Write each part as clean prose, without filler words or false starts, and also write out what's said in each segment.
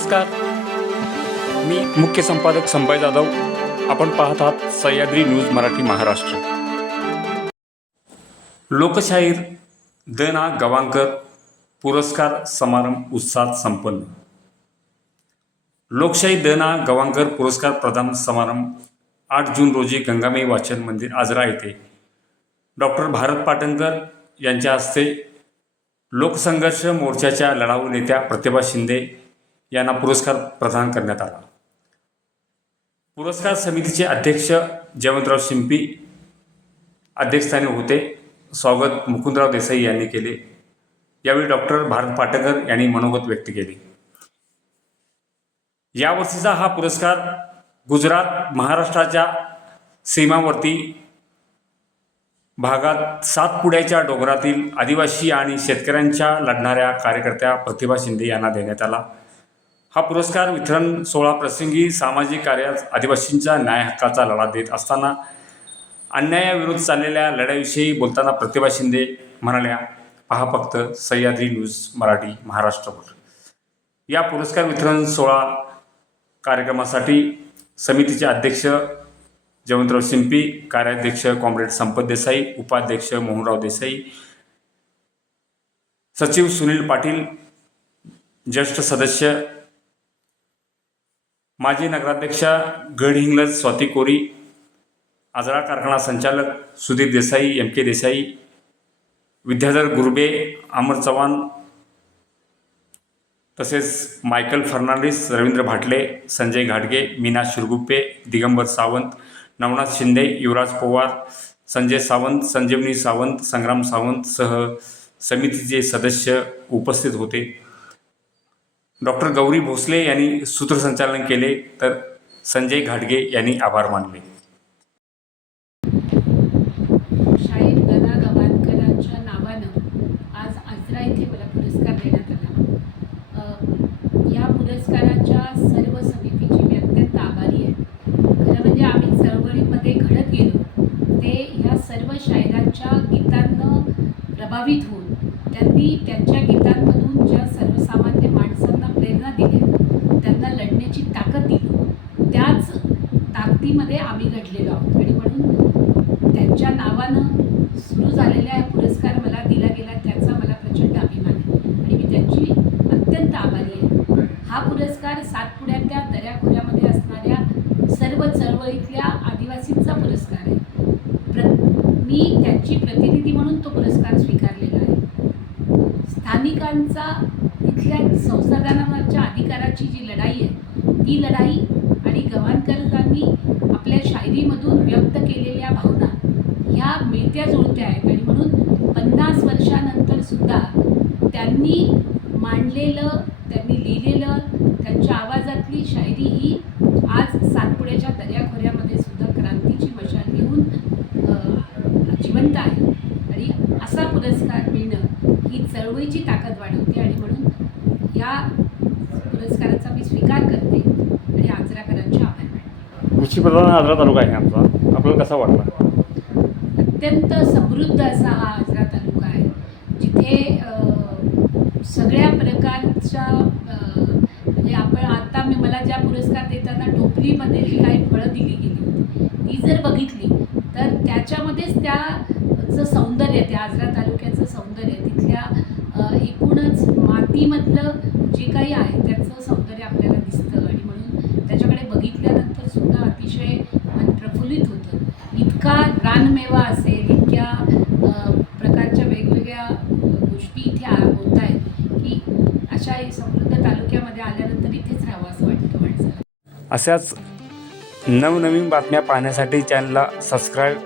नमस्कार, मी मुख्य संपादक संपय जाधव. आपण पाहत आहात सह्याद्री न्यूज मराठी महाराष्ट्र. लोकशाहीर द ना गवाणकर पुरस्कार समारंभ उत्साहात संपन्न. लोकशाही द ना गवाणकर पुरस्कार प्रदान समारंभ 8 जून रोजी गंगामाई वाचन मंदिर आजरा येथे डॉक्टर भारत पाटणकर यांच्या हस्ते लोकसंघर्ष मोर्चाच्या लढाऊ नेत्या प्रतिभा शिंदे यांना पुरस्कार प्रदान करण्यात आला. पुरस्कार समितीचे अध्यक्ष जयवंतराव शिंपी अध्यक्षस्थानी होते. स्वागत मुकुंदराव देसाई यांनी केले. यावेळी डॉक्टर भारत पाटणकर यांनी मनोगत व्यक्त केले. यावर्षीचा हा पुरस्कार गुजरात महाराष्ट्राच्या सीमावर्ती भागात सातपुड्याच्या डोंगरातील आदिवासी आणि शेतकऱ्यांच्या लढणाऱ्या कार्यकर्त्या प्रतिभा शिंदे यांना देण्यात आला. हा पुरस्कार वितरण सोहळा प्रसंगी सामाजिक कार्यात आदिवासींच्या न्याय हक्काचा लढा देत असताना अन्यायाविरोधात चाललेल्या लढ्याविषयी बोलताना प्रतिभा शिंदे म्हणाल्या, पहा फक्त सह्याद्री न्यूज मराठी महाराष्ट्रवर. या पुरस्कार वितरण सोहळा कार्यक्रमासाठी समितीचे अध्यक्ष जयवंतराव शिंपी, कार्याध्यक्ष कॉम्रेड संपत देसाई, उपाध्यक्ष मोहनराव देसाई, सचिव सुनील पाटील, ज्येष्ठ सदस्य माजी नगराध्यक्षा गडहिंग्लज स्वाती कोरी, आजरा कारखाना संचालक सुधीर देसाई, एम के देसाई, विद्याधर गुरबे, अमर चव्हाण, तसेच मायकल फर्नांडिस, रवींद्र भाटले, संजय घाटगे, मीना शिरगुप्पे, दिगंबर सावंत, नवनाथ शिंदे, युवराज पवार, संजय सावंत, संजीवनी सावंत, संग्राम सावंत सह समितीचे सदस्य उपस्थित होते. डॉक्टर गौरी भोसले यांनी सूत्रसंचालन केले तर संजय घाटगे यांनी आभार मानले. शाहीर द ना गवाणकरांच्या नावानं आज आजरा येथे मला पुरस्कार देण्यात आला. या पुरस्काराच्या सर्व समितीची मी अत्यंत आभारी आहे. खरं म्हणजे आम्ही चळवळीमध्ये घडत गेलो ते ह्या सर्व शाहिरांच्या गीतांना प्रभावित होऊन त्यांनी त्यांच्या गीतांमधून ज्या सर्वसामान्य माणसांना प्रेरणा दिल्या, त्यांना लढण्याची ताकद दिली, त्याच ताकदीमध्ये आम्ही घडलेलो आहोत. आणि म्हणून त्यांच्या नावानं सुरू झालेला हा पुरस्कार मला दिला गेला त्याचा मला प्रचंड अभिमान आहे आणि मी त्यांची अत्यंत आभारी आहे. हा पुरस्कार सातपुड्यातल्या दऱ्याखोऱ्यामध्ये असणाऱ्या सर्व चळवळीतल्या आदिवासींचा पुरस्कार आहे. मी त्यांची प्रतिनिधी म्हणून तो पुरस्कार स्वीकारलेला आहे. स्थानिकांचा तिथल्या संसाधनांवरच्या अधिकाराची जी लढाई आहे ती लढाई आणि गवाणकरांनी आपल्या शायरीमधून व्यक्त केलेल्या भावना ह्या मिळत्या जुळत्या आहेत. आणि म्हणून 50 वर्षानंतर सुद्धा त्यांनी मांडलेलं, त्यांनी लिहिलेलं, त्यांच्या आवाजातली शायरी ही आज सातपुड्याच्या दर्याखोऱ्यामध्ये सुद्धा क्रांतीची मशाल घेऊन जिवंत आहे. आणि असा पुरस्कार मिळणं ही चळवळीची ताकद वाढवते आणि म्हणून या पुरस्काराचा मी स्वीकार करते आणि आजराकरांचे आभार मानते. कृषीप्रधान आजरा तालुका आहे आमचा. आपल्याला कसा वाटला? अत्यंत समृद्ध असा हा आजरा तालुका आहे, जिथे सगळ्या प्रकारच्या म्हणजे आपण आता मला ज्या पुरस्कार देताना टोपलीमध्ये जी काही फळं दिली गेली होती ती जर बघितली तर त्याच्यामध्येच त्याचं सौंदर्य, त्या आजरा तालुक्याचं सौंदर्य, तिथल्या एकूणच मातीमधलं जे काही आहे त्याचं सौंदर्य आपल्याला दिसतं. आणि म्हणून त्याच्याकडे बघितल्यानंतर सुद्धा अतिशय मन प्रफुल्लित होतं. इतका रानमेवा असेल, इतक्या प्रकारच्या वेगवेगळ्या गोष्टी इथे होत आहेत की अशा समृद्ध तालुक्यामध्ये आल्यानंतर इथेच राहावं असं वाटतं माणसाला. अशाच नवनवीन बातम्या पाहण्यासाठी चॅनलला सबस्क्राईब,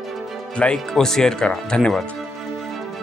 लाईक व शेअर करा. धन्यवाद.